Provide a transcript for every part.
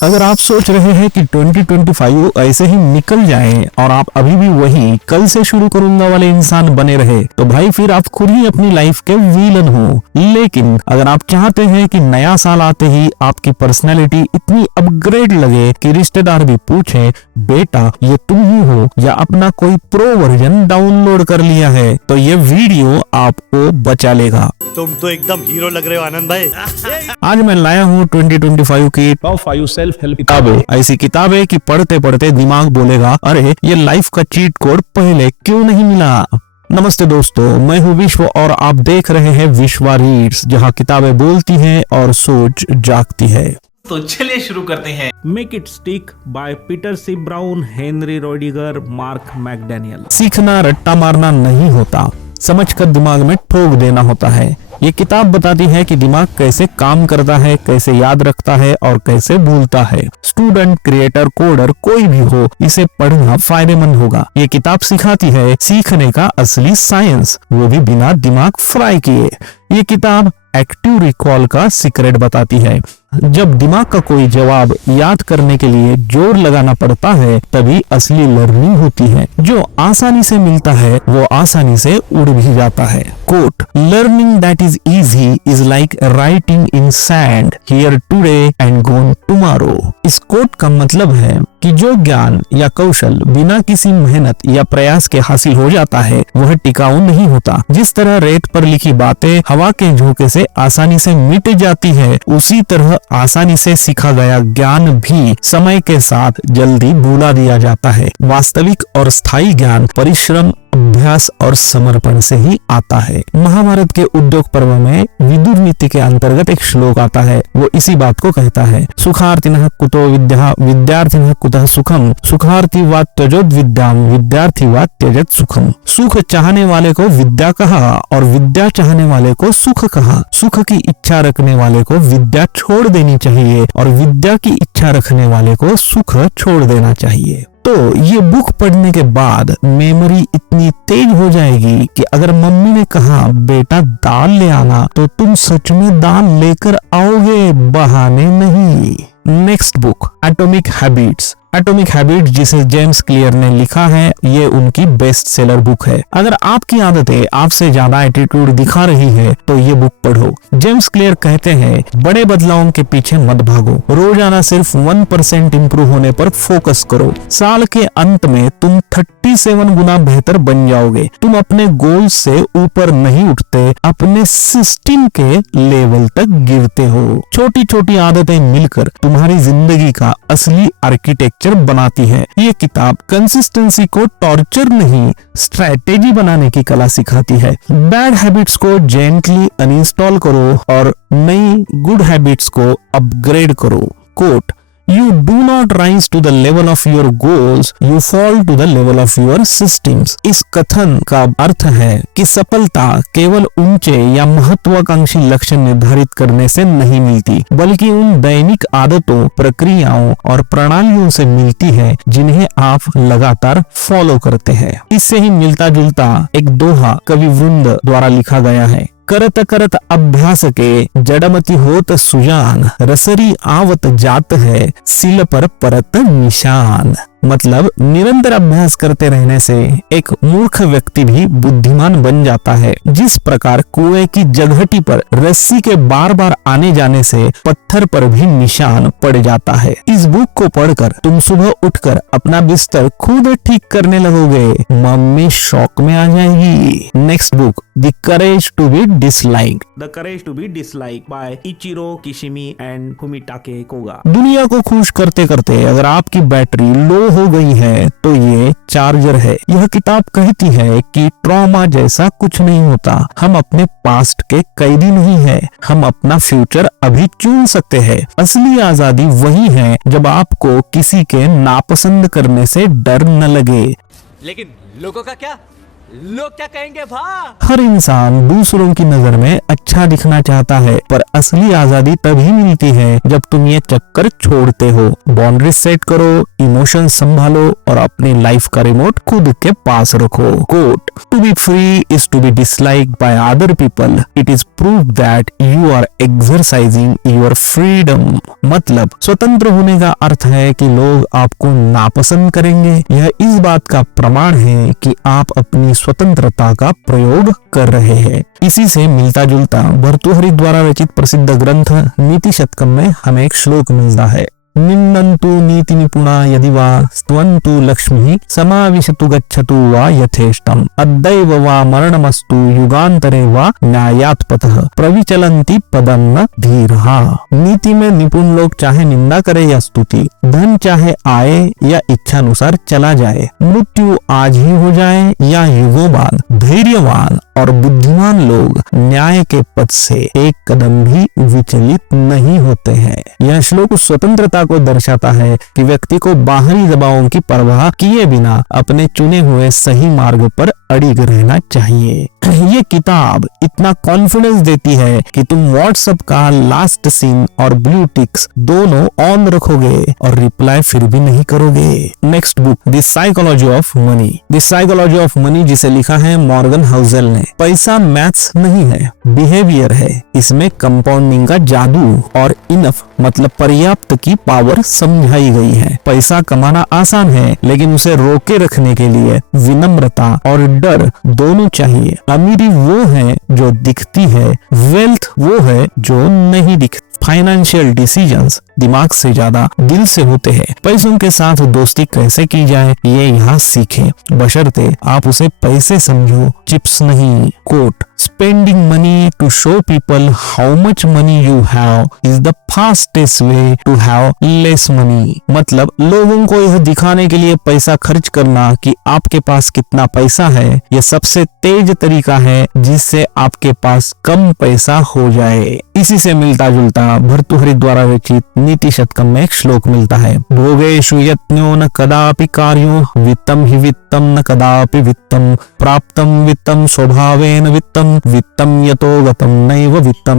अगर आप सोच रहे हैं कि 2025 ऐसे ही निकल जाए और आप अभी भी वही कल से शुरू करूंगा वाले इंसान बने रहे, तो भाई फिर आप खुद ही अपनी लाइफ के विलन हो। लेकिन अगर आप चाहते हैं कि नया साल आते ही आपकी पर्सनैलिटी इतनी अपग्रेड लगे कि रिश्तेदार भी पूछे बेटा ये तुम ही हो या अपना कोई प्रो वर्जन डाउनलोड कर लिया है, तो ये वीडियो आपको बचा लेगा। तुम तो एकदम हीरो लग रहे हो आनंद भाई। आज मैं लाया हूँ 2025 की टॉप 5 सेल्फ हेल्प किताबें। ऐसी किताबें कि पढ़ते पढ़ते दिमाग बोलेगा अरे ये लाइफ का चीट कोड पहले क्यों नहीं मिला। नमस्ते दोस्तों, मैं हूँ विश्व और आप देख रहे हैं विश्वा रीड्स, जहाँ किताबें बोलती हैं और सोच जागती है। तो चलिए शुरू करते हैं। Make it stick by Peter C Brown, Henry Roediger, Mark McDaniel. सीखना रट्टा मारना नहीं होता, समझकर दिमाग में ठोक देना होता है। ये किताब बताती है कि दिमाग कैसे काम करता है, कैसे याद रखता है और कैसे भूलता है। स्टूडेंट, क्रिएटर, कोडर कोई भी हो, इसे पढ़ना फायदेमंद होगा। ये किताब सिखाती है सीखने का असली साइंस, वो भी बिना दिमाग फ्राई किए। ये किताब एक्टिव रिकॉल का सीक्रेट बताती है। जब दिमाग का कोई जवाब याद करने के लिए जोर लगाना पड़ता है तभी असली लर्निंग होती है। जो आसानी से मिलता है वो आसानी से उड़ भी जाता है। Quote, learning that is easy is like writing in sand, here today and gone tomorrow. इस कोट का मतलब है कि जो ज्ञान या कौशल बिना किसी मेहनत या प्रयास के हासिल हो जाता है वह टिकाऊ नहीं होता। जिस तरह रेत पर लिखी बातें हवा के झोंके से आसानी से मिट जाती है, उसी तरह आसानी से सीखा गया ज्ञान भी समय के साथ जल्दी भुला दिया जाता है। वास्तविक और स्थायी ज्ञान परिश्रम, अभ्यास और समर्पण से ही आता है। महाभारत के उद्योग पर्व में विदुर नीति के अंतर्गत एक श्लोक आता है, वो इसी बात को कहता है। सुखार्थिनः कुतो विद्या, विद्यार्थिनः कुतः सुखम, सुखार्थी वा त्यजोद विद्याम, विद्यार्थी वा त्यजत सुखम। सुख चाहने वाले को विद्या कहा और विद्या चाहने वाले को सुख कहा। सुख की इच्छा रखने वाले को विद्या छोड़ देनी चाहिए और विद्या की इच्छा रखने वाले को सुख छोड़ देना चाहिए। तो ये बुक पढ़ने के बाद मेमोरी इतनी तेज हो जाएगी कि अगर मम्मी ने कहा बेटा दाल ले आना तो तुम सच में दाल लेकर आओगे, बहाने नहीं। Next book, atomic habits. Atomic habits जिसे जेम्स क्लियर ने लिखा है, ये उनकी बेस्ट सेलर बुक है। अगर आपकी आदतें आपसे ज्यादा एटीट्यूड दिखा रही है तो ये बुक पढ़ो। जेम्स क्लियर कहते हैं बड़े बदलावों के पीछे मत भागो, रोजाना सिर्फ 1% इम्प्रूव होने पर फोकस करो। साल के अंत में तुम 37 गुना बेहतर बन जाओगे। तुम अपने गोल से ऊपर नहीं उठते, अपने 16 के लेवल तक गिरते हो। छोटी छोटी आदतें मिलकर तुम्हारी जिंदगी का असली आर्किटेक्चर बनाती है। ये किताब कंसिस्टेंसी को टॉर्चर नहीं, स्ट्रैटेजी बनाने की कला सिखाती है। बैड हैबिट्स को जेंटली अनइंस्टॉल करो और नई गुड हैबिट्स को अपग्रेड करो। Quote, You do not rise to the level of your goals, you fall to the level of your systems। इस कथन का अर्थ है कि सफलता केवल ऊंचे या महत्वाकांक्षी लक्ष्य निर्धारित करने से नहीं मिलती, बल्कि उन दैनिक आदतों, प्रक्रियाओं और प्रणालियों से मिलती है जिन्हें आप लगातार फॉलो करते हैं। इससे ही मिलता जुलता एक दोहा कवि वृंद द्वारा लिखा गया है, करत करत अभ्यास के जड़मति होत सुजान, रसरी आवत जात है सिल पर परत निशान। मतलब निरंतर अभ्यास करते रहने से एक मूर्ख व्यक्ति भी बुद्धिमान बन जाता है। जिस प्रकार कुएं की जगहटी पर रस्सी के बार बार आने जाने से पत्थर पर भी निशान पड़ जाता है। इस बुक को पढ़कर तुम सुबह उठकर अपना बिस्तर खुद ठीक करने लगोगे, मम्मी शौक में आ जाएगी। Next book, the courage to be dislike. The courage to be dislike by Ichiro Kishimi and Fumitake Koga. दुनिया को खुश करते करते अगर आपकी बैटरी लो हो गई है तो ये चार्जर है। यह किताब कहती है कि ट्रॉमा जैसा कुछ नहीं होता। हम अपने पास्ट के कैदी नहीं है, हम अपना फ्यूचर अभी चुन सकते हैं। असली आजादी वही है जब आपको किसी के नापसंद करने से डर न लगे। लेकिन लोगों का क्या? लोग क्या कहेंगे भा? हर इंसान दूसरों की नजर में अच्छा दिखना चाहता है, पर असली आजादी तभी मिलती है जब तुम ये चक्कर छोड़ते हो। बाउंड्री सेट करो, इमोशन संभालो और अपनी लाइफ का रिमोट खुद के पास रखो। Quote, to be free is to be disliked by other people, it is proof that you are exercising your freedom. मतलब स्वतंत्र होने का अर्थ है कि लोग आपको नापसंद करेंगे। यह इस बात का प्रमाण है कि आप अपनी स्वतंत्रता का प्रयोग कर रहे हैं। इसी से मिलता जुलता भर्तृहरि द्वारा रचित प्रसिद्ध ग्रंथ नीति शतकम में हमें एक श्लोक मिलता है। निन्दन्तु नीति निपुणा यदि वा स्तवन्तु लक्ष्मी समाविशतु गच्छतु वा यथेष्टम अद्दैव वा मरणमस्तु युगांतरे वा न्यायात् पथः प्रविचलन्ति पदन्न धीरः। नीति में निपुण लोग चाहे निंदा करे या स्तुति, धन चाहे आए या इच्छानुसार चला जाए, मृत्यु आज ही हो जाए या युगों बाद, धैर्यवान और बुद्धिमान लोग न्याय के पथ से एक कदम भी विचलित नहीं होते हैं। यह श्लोक स्वतंत्रता को दर्शाता है कि व्यक्ति को बाहरी दबावों की परवाह किए बिना अपने चुने हुए सही मार्ग पर अड़िग रहना चाहिए। ये किताब इतना कॉन्फिडेंस देती है कि तुम व्हाट्सएप का लास्ट सीन और ब्लू टिक्स दोनों ऑन रखोगे और रिप्लाई फिर भी नहीं करोगे। Next book, the psychology of money. The psychology of money, जिसे लिखा है मॉर्गन हाउसेल ने। पैसा मैथ्स नहीं है, बिहेवियर है। इसमें कंपाउंडिंग का जादू और इनफ मतलब पर्याप्त की पावर समझाई गई है। पैसा कमाना आसान है, लेकिन उसे रोके रखने के लिए विनम्रता और डर दोनों चाहिए। अमीरी वो है जो दिखती है, वेल्थ वो है जो नहीं दिखती। फाइनेंशियल डिसीजंस दिमाग से ज्यादा दिल से होते हैं। पैसों के साथ दोस्ती कैसे की जाए ये यहाँ सीखें, बशर्ते आप उसे पैसे समझो, चिप्स नहीं। Quote, spending money to show people how much money you have is the fastest way to have less money. मतलब लोगों को यह दिखाने के लिए पैसा खर्च करना कि आपके पास कितना पैसा है, यह सबसे तेज तरीका है जिससे आपके पास कम पैसा हो जाए। इसी से मिलता जुलता भर्तृहरि द्वारा रचित नीति शतकम में एक श्लोक मिलता है। भोगेषु यत्नो न कदापि कार्यो वित्तम हि वित्तम न कदापि वित्तम प्राप्तम वित्तम स्वभावेन वित्तम वित्तम यतो गतम नैव वित्तम।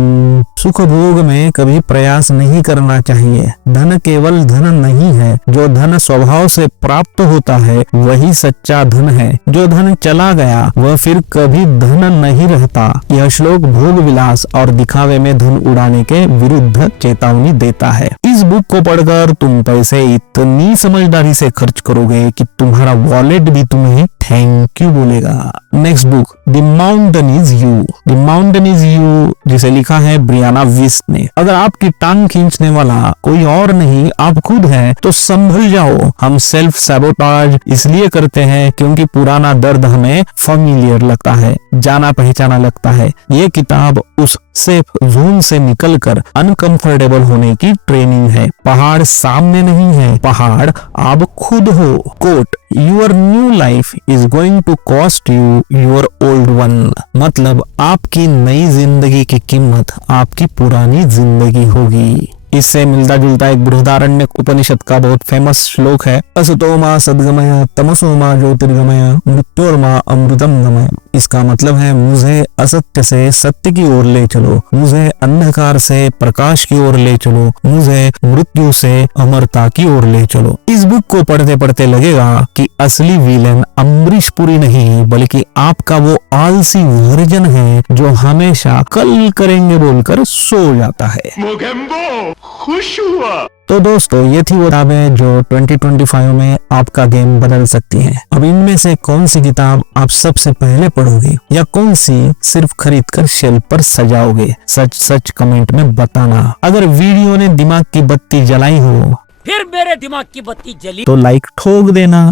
सुख भोग में कभी प्रयास नहीं करना चाहिए। धन केवल धन नहीं है, जो धन स्वभाव से प्राप्त होता है वही सच्चा धन है। जो धन चला गया वह फिर कभी धन नहीं रहता। यह श्लोक भोग विलास और दिखावे में धन उड़ाने के विरुद्ध चेतावनी देता है। इस बुक को पढ़कर तुम पैसे इतनी समझदारी से खर्च करोगे कि तुम्हारा वॉलेट भी तुम्हें थैंक यू बोलेगा। Next book, the mountain is you. The mountain is you, जिसे लिखा है ब्रियाना विस्ट ने। अगर आपकी टांग खींचने वाला कोई और नहीं आप खुद हैं तो संभल जाओ। हम सेल्फ सैबोटाज इसलिए करते हैं क्योंकि पुराना दर्द हमें फैमिलियर लगता है, जाना पहचाना लगता है। ये किताब उस सेफ जोन से निकलकर अनकंफर्टेबल होने की ट्रेनिंग है। पहाड़ सामने नहीं है, पहाड़ आप खुद हो। Quote, your new life is going to cost you your old one. मतलब आपकी नई जिंदगी की कीमत आपकी पुरानी जिंदगी होगी। इससे मिलता जुलता एक बृहदारण्यक उपनिषद का बहुत फेमस श्लोक है। असतो मा सद्गमय तमसो मा ज्योतिर्गमय मृत्योर्मा अमृतम गमय। इसका मतलब है मुझे असत्य से सत्य की ओर ले चलो, मुझे अंधकार से प्रकाश की ओर ले चलो, मुझे मृत्यु से अमरता की ओर ले चलो। इस बुक को पढ़ते पढ़ते लगेगा कि असली विलेन अम्बरीश पुरी नहीं बल्कि आपका वो आलसी वर्जन है जो हमेशा कल करेंगे बोलकर सो जाता है। खुश हुआ। तो दोस्तों ये थी वो किताबें जो 2025 में आपका गेम बदल सकती हैं। अब इनमें से कौन सी किताब आप सबसे पहले पढ़ोगे या कौन सी सिर्फ खरीद कर शेल्फ पर सजाओगे, सच सच कमेंट में बताना। अगर वीडियो ने दिमाग की बत्ती जलाई हो, फिर मेरे दिमाग की बत्ती जली तो लाइक ठोक देना।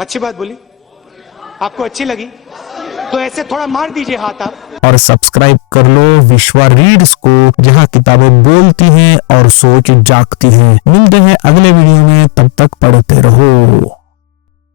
अच्छी बात बोली, आपको अच्छी लगी तो ऐसे थोड़ा मार दीजिए हाथ आप। और सब्सक्राइब कर लो विश्वा रीड्स को, जहां किताबें बोलती हैं और सोच जागती हैं। मिलते हैं अगले वीडियो में, तब तक पढ़ते रहो।